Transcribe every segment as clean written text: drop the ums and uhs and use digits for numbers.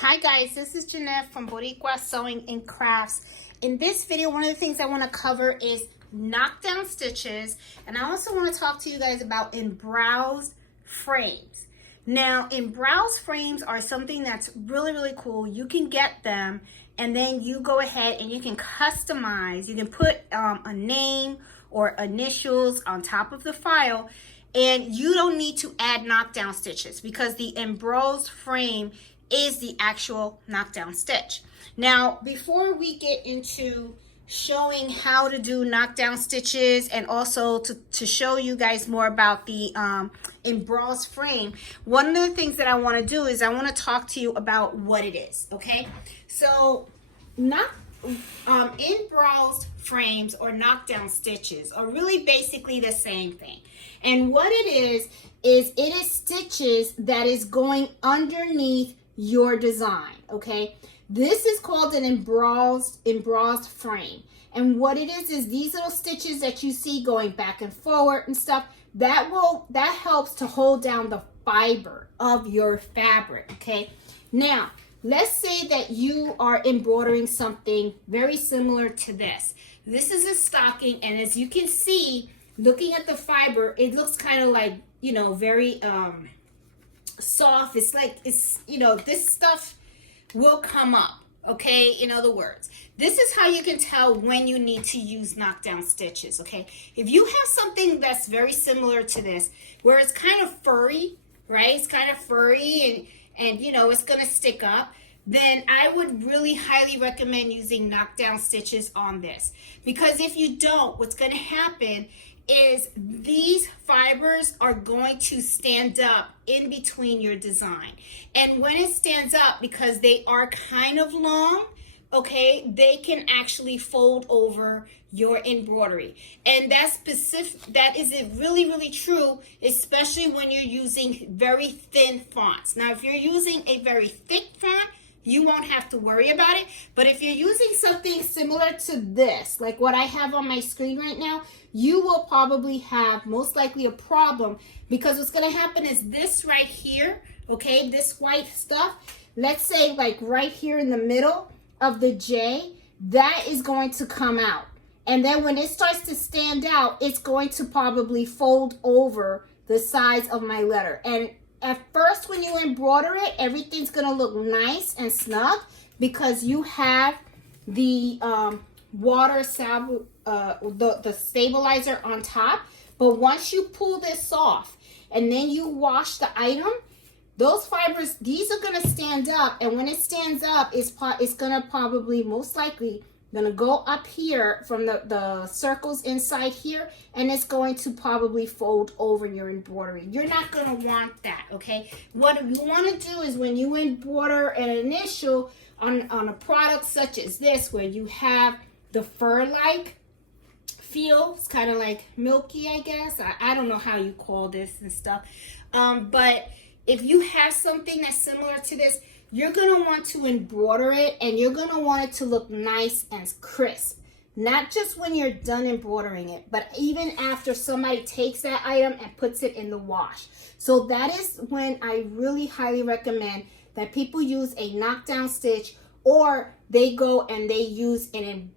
Hi guys, this is Jeanette from Boricua Sewing and Crafts. In this video, one of the things I want to cover is knockdown stitches, and I also want to talk to you guys about embossed frames. Now, embossed frames are something that's really cool. You can get them and then you go ahead and you can customize. You can put a name or initials on top of the file, and you don't need to add knockdown stitches because the embossed frame is the actual knockdown stitch. Now, before we get into showing how to do knockdown stitches and also to show you guys more about the embossed frame, one of the things that I want to do is I want to talk to you about what it is, okay? So, embossed frames or knockdown stitches are really basically the same thing. And what it is it is stitches that is going underneath your design, okay? This is called an embossed frame. And what it is these little stitches that you see going back and forward and stuff, that helps to hold down the fiber of your fabric, okay? Now, let's say that you are embroidering something very similar to this. This is a stocking, and as you can see, looking at the fiber, it looks kind of like, you know, very soft. It's like, it's, you know, this stuff will come up, okay? In other words, this is how you can tell when you need to use knockdown stitches, okay? If you have something that's very similar to this, where it's kind of furry, right? It's kind of furry and you know, it's gonna stick up, then I would really highly recommend using knockdown stitches on this. Because if you don't, what's gonna happen is these fibers are going to stand up in between your design. And when it stands up, because they are kind of long, okay, they can actually fold over your embroidery. And that is really true, especially when you're using very thin fonts. Now, if you're using a very thick font, you won't have to worry about it. But if you're using something similar to this, like what I have on my screen right now, you will probably have most likely a problem, because what's going to happen is this right here, okay, this white stuff, let's say like right here in the middle of the J, that is going to come out. And then when it starts to stand out, it's going to probably fold over the size of my letter. And at first, when you embroider it, everything's gonna look nice and snug because you have the the stabilizer on top. But once you pull this off and then you wash the item, those fibers, these are gonna stand up, and when it stands up, it's gonna probably most likely gonna go up here from the circles inside here, and it's going to probably fold over your embroidery. You're not gonna want that, okay? What you wanna do is when you embroider an initial on a product such as this, where you have the fur-like feel, it's kind of like milky, I guess. I don't know how you call this and stuff. But if you have something that's similar to this, you're going to want to embroider it, and you're going to want it to look nice and crisp. Not just when you're done embroidering it, but even after somebody takes that item and puts it in the wash. So that is when I really highly recommend that people use a knockdown stitch, or they go and they use an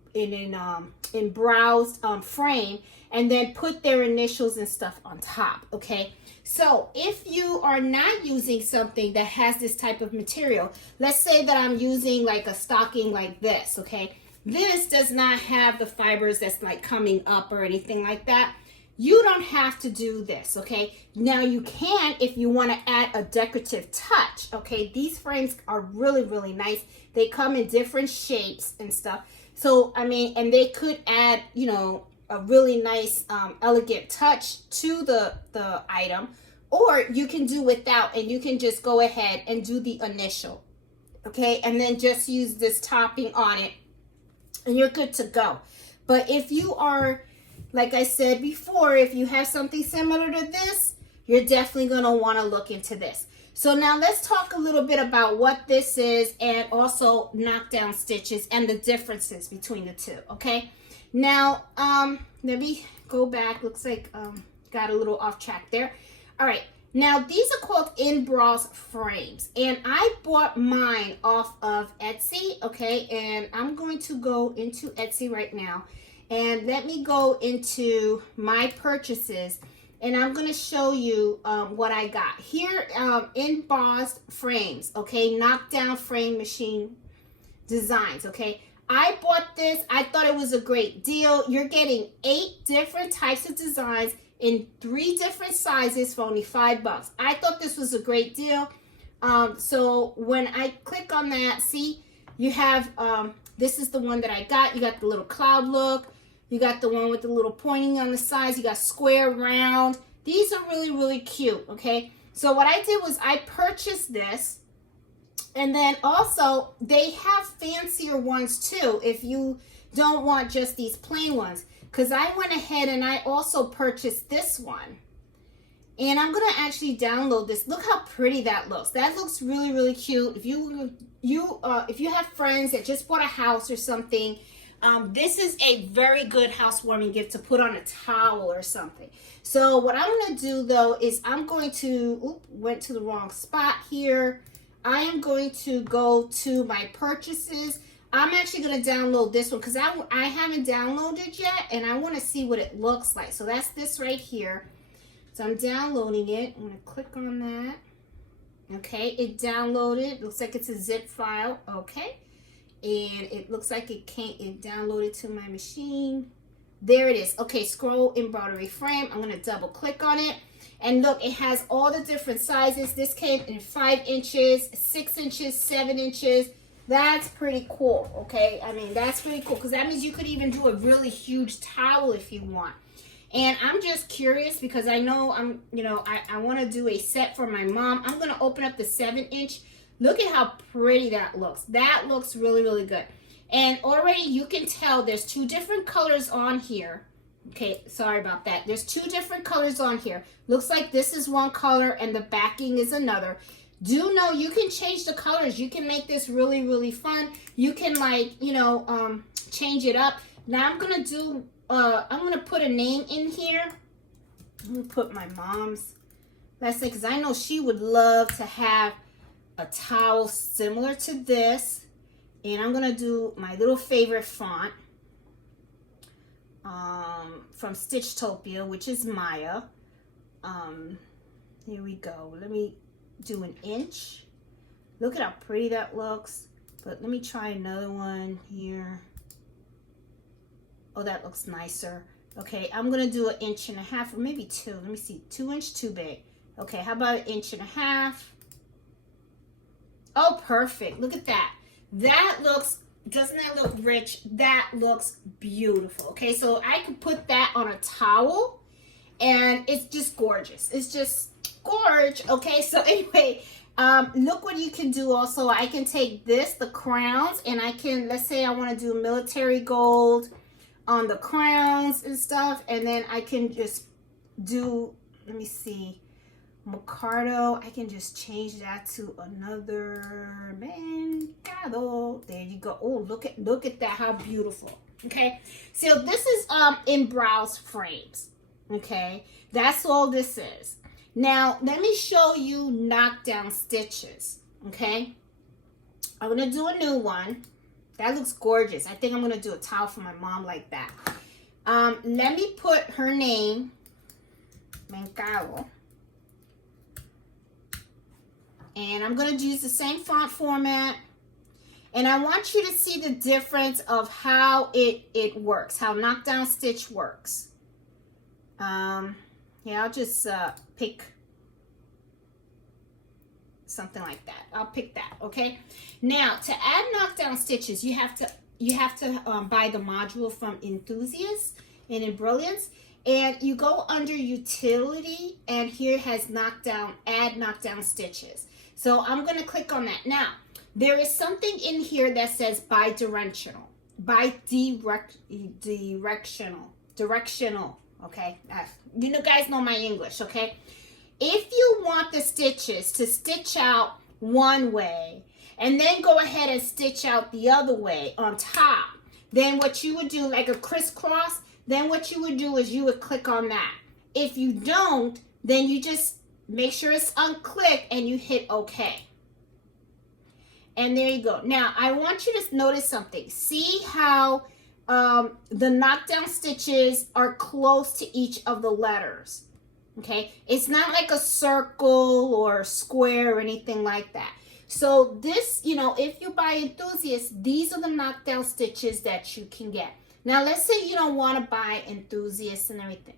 embossed frame and then put their initials and stuff on top, okay? So if you are not using something that has this type of material, let's say that I'm using like a stocking like this, okay? This does not have the fibers that's like coming up or anything like that. You don't have to do this, okay? Now you can if you want to add a decorative touch, okay? These frames are really nice. They come in different shapes and stuff. So, I mean, and they could add, you know, a really nice elegant touch to the item, or you can do without, and you can just go ahead and do the initial, okay, and then just use this topping on it, and you're good to go. But if you are, like I said before, if you have something similar to this, you're definitely going to want to look into this. So now let's talk a little bit about what this is, and also knockdown stitches and the differences between the two, okay? Now, let me go back. Looks like got a little off track there. All right, Now, these are called embossed frames, and I bought mine off of Etsy, okay? And I'm going to go into Etsy right now, and let me go into my purchases, and I'm going to show you what I got. Here, embossed frames, okay? Knockdown frame machine designs, okay? I bought this. I thought it was a great deal. You're getting 8 different types of designs in 3 different sizes for only $5. I thought this was a great deal. So when I click on that, see, you have, this is the one that I got. You got the little cloud look. You got the one with the little pointing on the sides. You got square, round. These are really, really cute, okay? So what I did was I purchased this. And then also, they have fancier ones too, if you don't want just these plain ones. Because I went ahead and I also purchased this one. And I'm going to actually download this. Look how pretty that looks. That looks really, really cute. If you have friends that just bought a house or something, this is a very good housewarming gift to put on a towel or something. So what I'm going to do, though, is I'm going to, went to the wrong spot here. I am going to go to my purchases. I'm actually going to download this one because I haven't downloaded yet, and I want to see what it looks like. So that's this right here. So I'm downloading it. I'm going to click on that. Okay, it downloaded. Looks like it's a zip file. Okay, and it looks like it downloaded to my machine. There it is. Okay, scroll embroidery frame. I'm going to double click on it. And look, it has all the different sizes. This came in 5 inches, 6 inches, 7 inches. That's pretty cool, okay? I mean, that's pretty cool because that means you could even do a really huge towel if you want. And I'm just curious because I know I want to do a set for my mom. I'm going to open up the 7-inch. Look at how pretty that looks. That looks really, really good. And already you can tell there's 2 different colors on here. Okay, sorry about that. There's 2 different colors on here. Looks like this is one color and the backing is another. Do know you can change the colors. You can make this really, really fun. You can change it up. Now I'm going to do, I'm going to put a name in here. I'm going to put my mom's. Let's say, because I know she would love to have a towel similar to this. And I'm going to do my little favorite font. From Stitchtopia, which is Maya. Here we go. Let me do an inch. Look at how pretty that looks. But let me try another one here. Oh, that looks nicer. Okay, I'm gonna do 1.5 inches or maybe 2. Let me see, 2 inch too big. Okay, how about 1.5 inches? Oh, perfect. Look at that. That looks, doesn't that look rich? That looks beautiful. Okay, so I could put that on a towel and it's just gorgeous. It's just gorge. Okay, so anyway, look what you can do also. I can take this, the crowns, and I can, let's say I want to do military gold on the crowns and stuff, and then I can just do, let me see, Micardo. I can just change that to another Mancado. There you go. Oh, look at that, how beautiful. Okay, so this is embossed frames. Okay, that's all this is. Now let me show you knockdown stitches. Okay, I'm gonna do a new one. That looks gorgeous. I think I'm gonna do a towel for my mom like that. Let me put her name, Mancado. And I'm going to use the same font format. And I want you to see the difference of how it works, how Knockdown Stitch works. Yeah, I'll just pick something like that. I'll pick that, okay? Now, to add Knockdown Stitches, you have to buy the module from Enthusiast and in Brilliance. And you go under Utility, and here it has Add Knockdown Stitches. So I'm going to click on that. Now, there is something in here that says bidirectional. Directional, okay? You guys know my English, okay? If you want the stitches to stitch out one way, and then go ahead and stitch out the other way on top, then what you would do, like a crisscross, then what you would do is you would click on that. If you don't, then you just make sure it's unclicked and you hit OK. And there you go. Now, I want you to notice something. See how the knockdown stitches are close to each of the letters. Okay, it's not like a circle or square or anything like that. So this, you know, if you buy Enthusiast, these are the knockdown stitches that you can get. Now, let's say you don't want to buy Enthusiast and everything.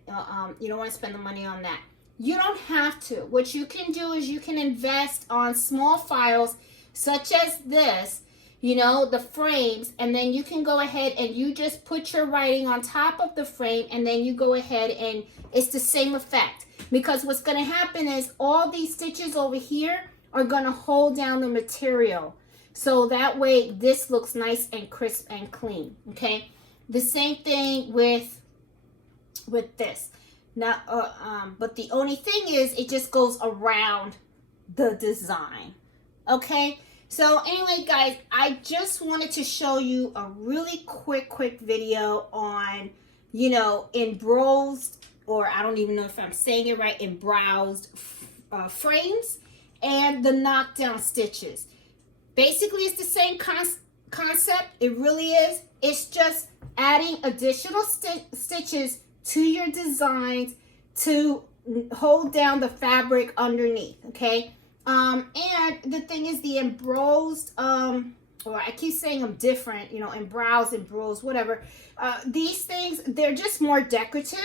You don't want to spend the money on that. You don't have to. What you can do is you can invest on small files such as this, you know, the frames, and then you can go ahead and you just put your writing on top of the frame, and then you go ahead and it's the same effect. Because what's going to happen is all these stitches over here are going to hold down the material. So that way this looks nice and crisp and clean, okay? The same thing with this. Now, but the only thing is it just goes around the design, okay? So anyway, guys, I just wanted to show you a really quick video on, you know, embossed, or I don't even know if I'm saying it right, embossed frames and the knockdown stitches. Basically, it's the same concept. It really is. It's just adding additional stitches to your designs to hold down the fabric underneath, okay? And the thing is, the embossed, or I keep saying them different, you know, embossed, whatever. These things, they're just more decorative,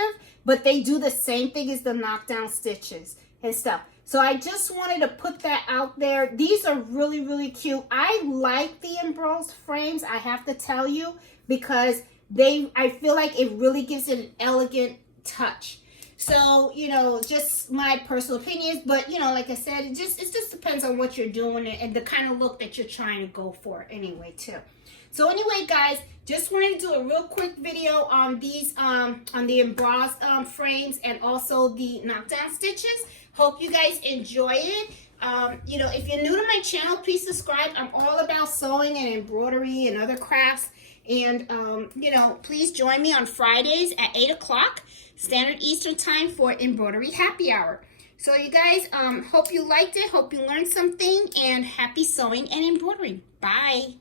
but they do the same thing as the knockdown stitches and stuff. So I just wanted to put that out there. These are really cute. I like the embossed frames, I have to tell you, because I feel like it really gives it an elegant touch. So, you know, just my personal opinions, but, you know, like I said, it just depends on what you're doing and the kind of look that you're trying to go for anyway, too. So anyway, guys, just wanted to do a real quick video on these, on the embossed frames and also the knockdown stitches. Hope you guys enjoy it. You know, if you're new to my channel, please subscribe. I'm all about sewing and embroidery and other crafts. And, you know, please join me on Fridays at 8 o'clock. Standard Eastern Time for Embroidery Happy Hour. So you guys, hope you liked it, hope you learned something, and happy sewing and embroidering. Bye.